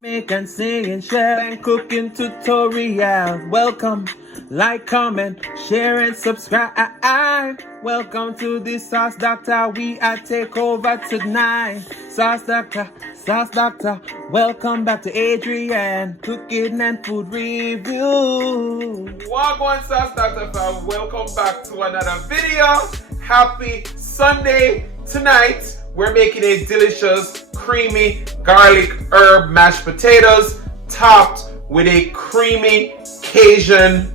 Make and sing and share and cooking tutorial. Welcome, like, comment, share and subscribe. Welcome to the Sauce Doctor. We are take over tonight. Sauce Doctor, Sauce Doctor. Welcome back to Adrian, cooking and food review. Welcome, Sauce Doctor fam. Welcome back to another video. Happy Sunday. Tonight we're making a delicious creamy garlic herb mashed potatoes topped with a creamy Cajun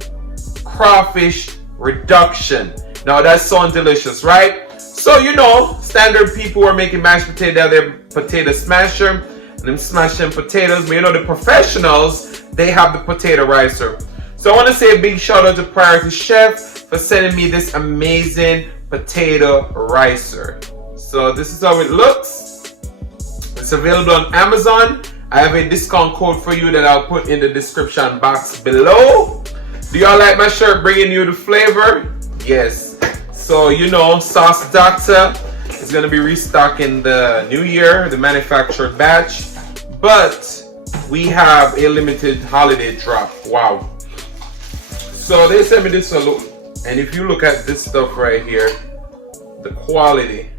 crawfish reduction. Now that sounds delicious, right? So you know, standard people are making mashed potato, their potato smasher, and them smashing potatoes. But you know, the professionals, they have the potato ricer. So I want to say a big shout out to Priority Chef for sending me this amazing potato ricer. So this is how it looks. It's available on Amazon. I have a discount code for you that I'll put in the description box below. Do y'all like my shirt bringing you the flavor? Yes. So you know, Sauce Doctor is going to be restocking the new year, the manufactured batch. But we have a limited holiday drop. Wow. So they sent me this alone. And if you look at this stuff right here, the quality.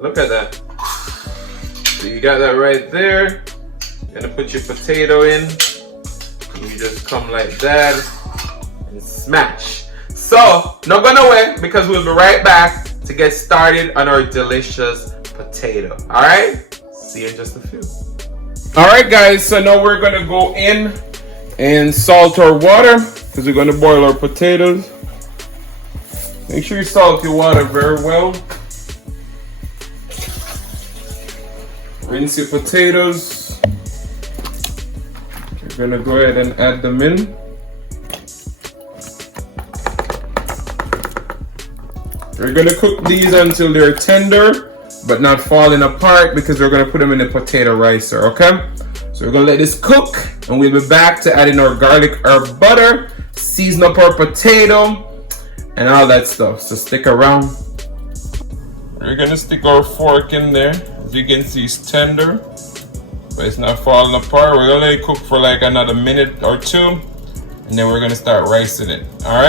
Look at that. So you got that right there. You're gonna put your potato in. You just come like that and smash. So not gonna wait, because we'll be right back to get started on our delicious potato. All right, see you in just a few. All right, guys. So now we're gonna go in and salt our water because we're gonna boil our potatoes. Make sure you salt your water very well. Rinse your potatoes. You're gonna go ahead and add them in. We're gonna cook these until they're tender, but not falling apart, because we're gonna put them in the potato ricer, okay? So we're gonna let this cook, and we'll be back to add in our garlic herb butter, season up our potato, and all that stuff. So stick around. We're gonna stick our fork in there. As you can see, it's tender, but it's not falling apart. We're gonna let it cook for like another minute or two, and then we're gonna start ricing it. All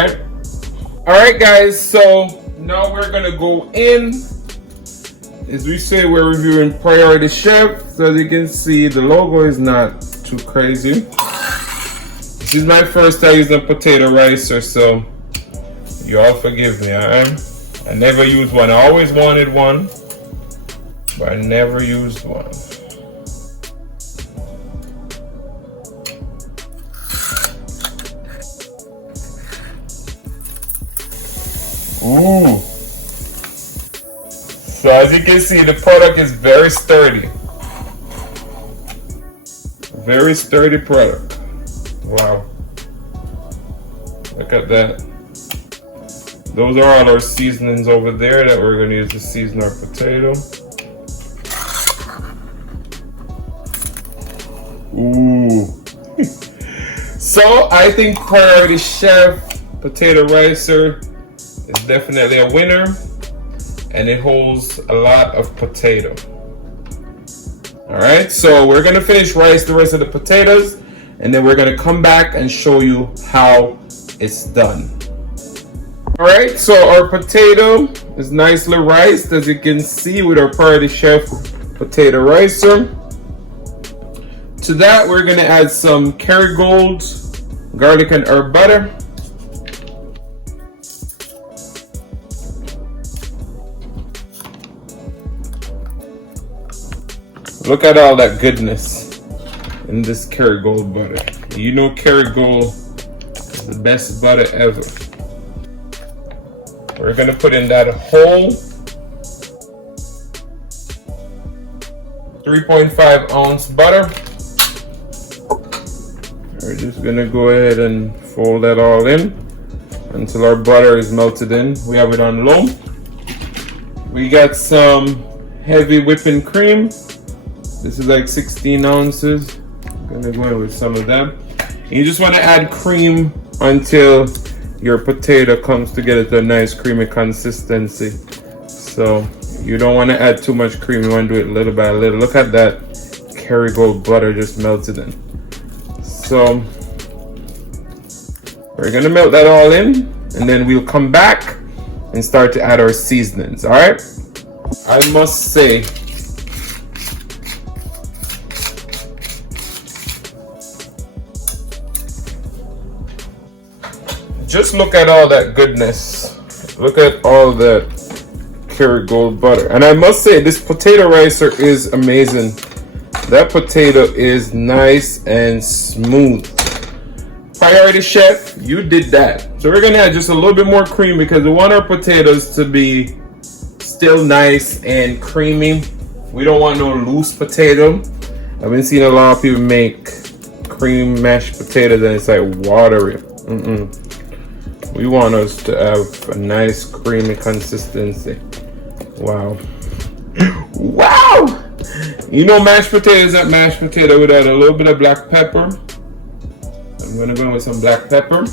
right, guys. So now we're gonna go in. As we say, we're reviewing Priority Chef. So as you can see, the logo is not too crazy. This is my first time using a potato ricer, so you all forgive me, all right? I never used one. I always wanted one, but I never used one. Ooh. So as you can see, the product is very sturdy. Very sturdy product. Wow. Look at that. Those are all our seasonings over there that we're going to use to season our potato. Ooh. So I think Priority Chef Potato Ricer is definitely a winner, and it holds a lot of potato. Alright, so we're going to finish rice the rest of the potatoes, and then we're going to come back and show you how it's done. Alright, so our potato is nicely riced, as you can see, with our Priority Chef Potato Ricer. To that, we're going to add some Kerrygold garlic and herb butter. Look at all that goodness in this Kerrygold butter. You know Kerrygold is the best butter ever. We're going to put in that whole 3.5 ounce butter. We're just going to go ahead and fold that all in until our butter is melted in. We have it on low. We got some heavy whipping cream. This is like 16 ounces. I'm going to go in with some of that. And you just want to add cream until your potato comes together to a nice creamy consistency. So you don't want to add too much cream. You want to do it little by little. Look at that kerrygold butter just melted in. So we're gonna melt that all in, and then we'll come back and start to add our seasonings. All right. I must say, just look at all that goodness. Look at all that kerrygold butter. And I must say, this potato ricer is amazing. That potato is nice and smooth. Priority chef, you did that. So we're gonna add just a little bit more cream because we want our potatoes to be still nice and creamy. We don't want no loose potato. I've been seeing a lot of people make cream mashed potatoes and it's like watery. We want us to have a nice creamy consistency. Wow. Wow! You know, mashed potato is that mashed potato would add a little bit of black pepper. I'm gonna go in with some black pepper.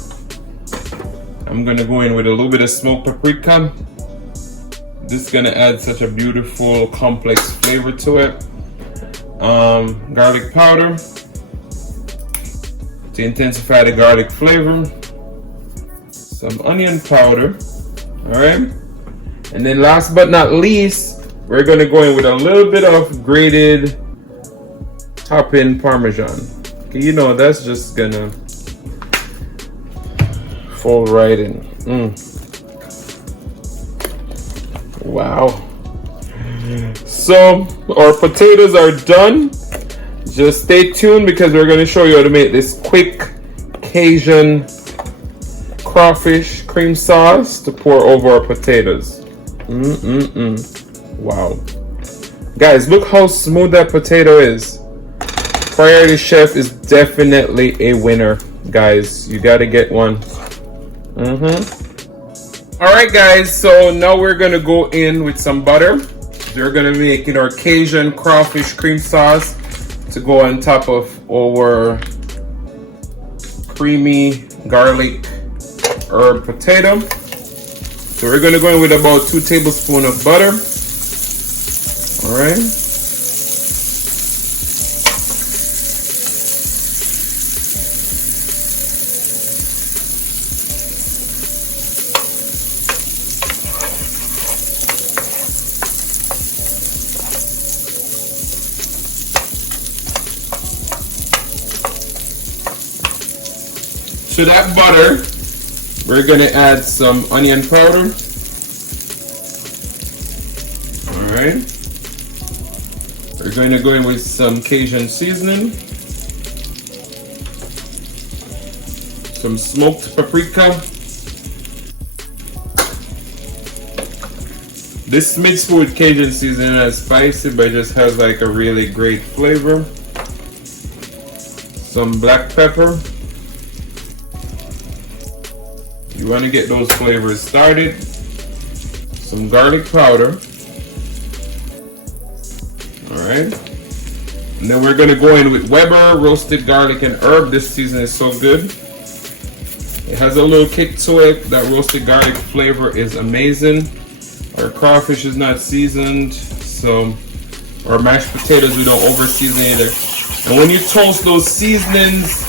I'm gonna go in with a little bit of smoked paprika. This is gonna add such a beautiful, complex flavor to it. Garlic powder to intensify the garlic flavor. Some onion powder. All right. And then last but not least, we're gonna go in with a little bit of grated top-in parmesan. Okay, you know, that's just gonna fall right in. Wow. So our potatoes are done. Just stay tuned because we're gonna show you how to make this quick Cajun crawfish cream sauce to pour over our potatoes. Wow. Guys, look how smooth that potato is. Priority Chef is definitely a winner, guys. You gotta get one. Alright guys, so now we're gonna go in with some butter. We're gonna be making our Cajun crawfish cream sauce to go on top of our creamy garlic herb potato. So we're gonna go in with about 2 tablespoons of butter. All right. To that butter, we're gonna add some onion powder. All right. We're going to go in with some Cajun seasoning, some smoked paprika. This mixed with Cajun seasoning is spicy, but it just has like a really great flavor. Some black pepper. You want to get those flavors started. Some garlic powder. Alright. And then we're going to go in with Weber roasted garlic and herb. This season is so good. It has a little kick to it. That roasted garlic flavor is amazing. Our crawfish is not seasoned, so our mashed potatoes we don't over season either. And when you toast those seasonings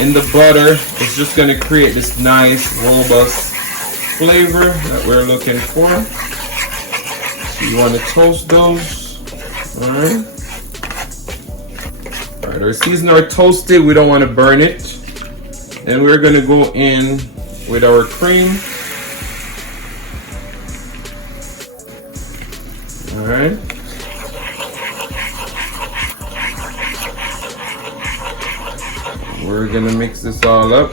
in the butter, it's just going to create this nice robust flavor that we're looking for. So you want to toast those. Alright. Alright, our seasonings are toasted. We don't want to burn it. And we're going to go in with our cream. Alright. We're going to mix this all up.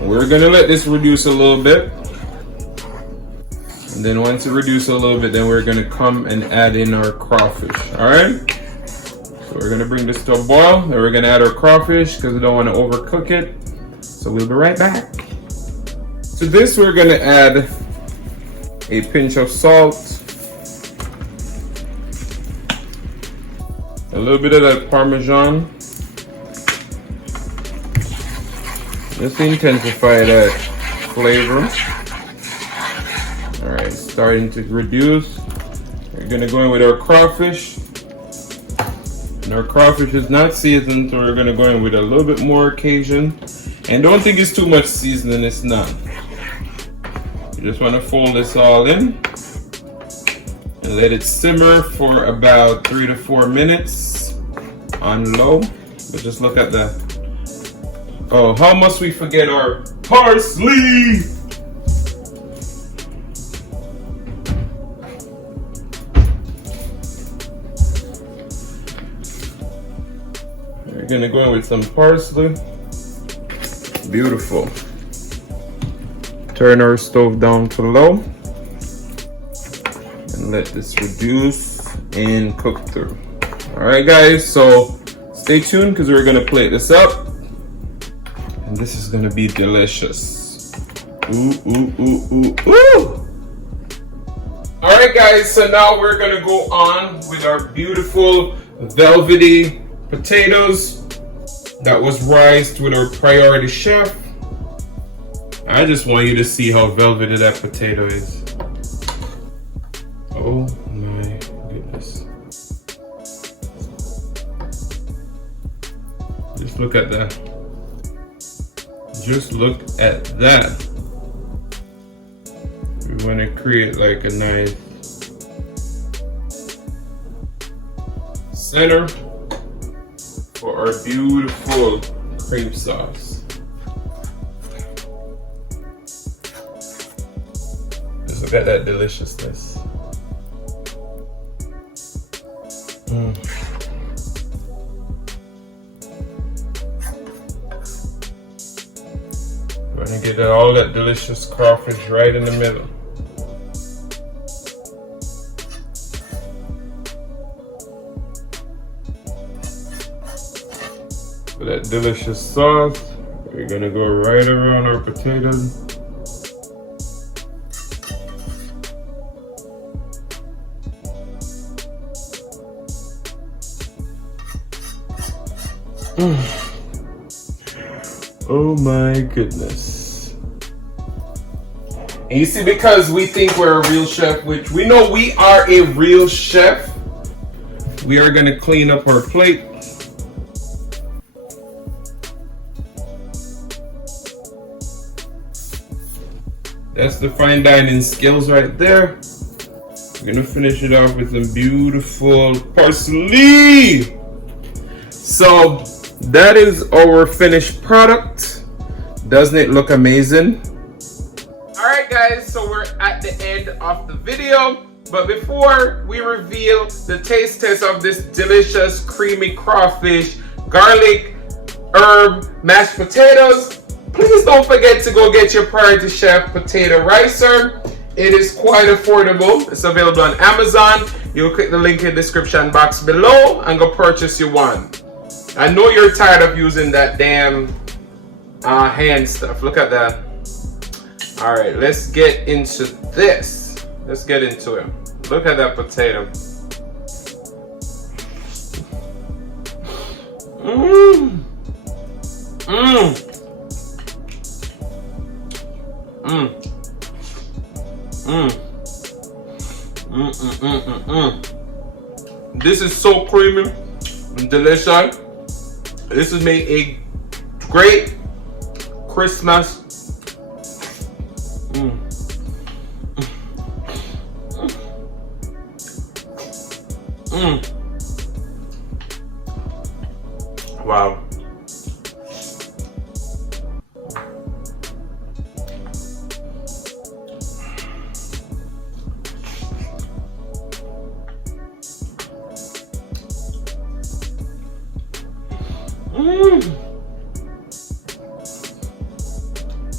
We're going to let this reduce a little bit. And then once it reduces a little bit, then we're going to come and add in our crawfish. Alright? So we're going to bring this to a boil. And we're going to add our crawfish because we don't want to overcook it. So we'll be right back. To this, we're going to add a pinch of salt. A little bit of that parmesan. Just intensify that flavor. Alright, starting to reduce. We're gonna go in with our crawfish. And our crawfish is not seasoned, so we're gonna go in with a little bit more Cajun. And don't think it's too much seasoning, it's not. You just wanna fold this all in and let it simmer for about 3 to 4 minutes on low. But just look at that. Oh, how must we forget our parsley? We're gonna go in with some parsley. Beautiful. Turn our stove down to low and let this reduce and cook through. All right, guys, so stay tuned because we're gonna plate this up and this is gonna be delicious. Ooh, ooh, ooh, ooh, ooh. All right, guys, so now we're gonna go on with our beautiful velvety potatoes that was riced with our priority chef. I just want you to see how velvety that potato is. Oh my goodness. Just look at that. Just look at that. We want to create like a nice center for our beautiful cream sauce. Just look at that deliciousness. We're gonna get all that delicious crawfish right in the middle. For that delicious sauce, we're gonna go right around our potatoes. Oh my goodness. And you see, because we think we're a real chef, which we know we are a real chef, we are gonna clean up our plate. That's the fine dining skills right there. We're gonna finish it off with some beautiful parsley. So that is our finished product. Doesn't it look amazing? All right, guys, so we're at the end of the video. But before we reveal the taste test of this delicious creamy crawfish, garlic, herb, mashed potatoes, please don't forget to go get your Priority Chef potato ricer. It is quite affordable. It's available on Amazon. You'll click the link in the description box below and go purchase you one. I know you're tired of using that damn hand stuff. Look at that. All right, let's get into this. Let's get into it. Look at that potato. Mmm. Mmm. Mmm. Mmm. Mmm. Mmm. Mmm. This is so creamy and delicious. This has made a great Christmas. Mm. Mm. Wow. Mm.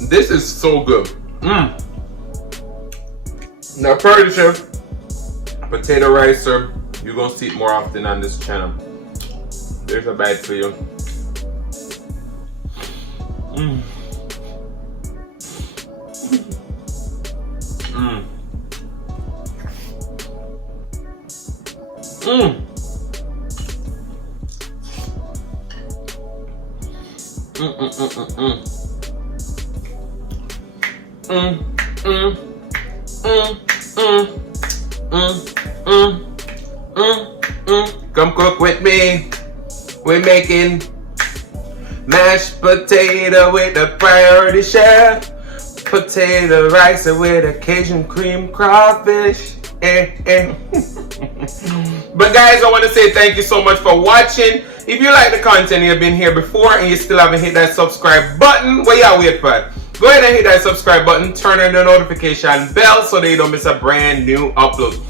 This is so good. Mm. Now, Priority Chef potato ricer, you're gonna see it more often on this channel. There's a bite for you. Mm. Mm. Mm. Come cook with me. We're making mashed potato with the priority chef. Potato rice with a Cajun cream crawfish. But guys, I want to say thank you so much for watching. If you like the content, you've been here before and you still haven't hit that subscribe button, what y'all wait for? Go ahead and hit that subscribe button, turn on the notification bell so that you don't miss a brand new upload.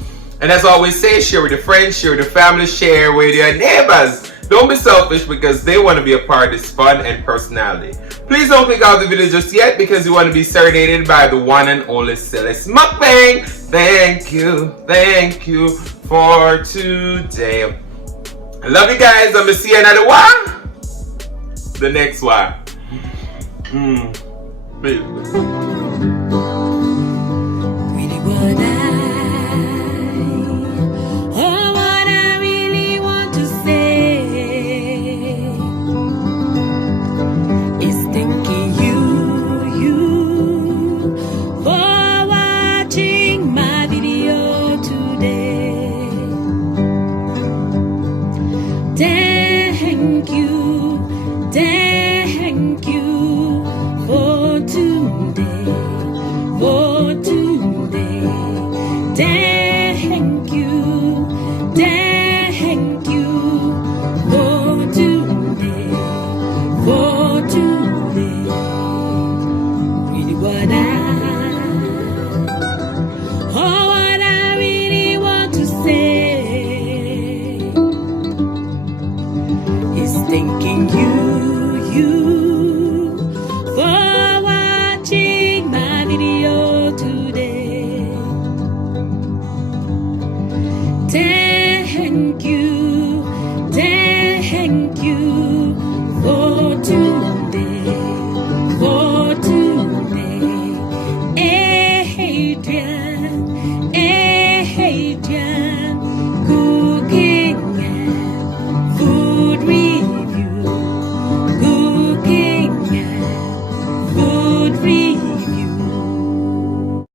And as I always say, share with your friends, share with your family, share with your neighbors. Don't be selfish because they want to be a part of this fun and personality. Please don't click out the video just yet because you want to be serenaded by the one and only Celeste Mukbang. Thank you for today. I love you guys. I'm going to see you another one. The next one. Peace.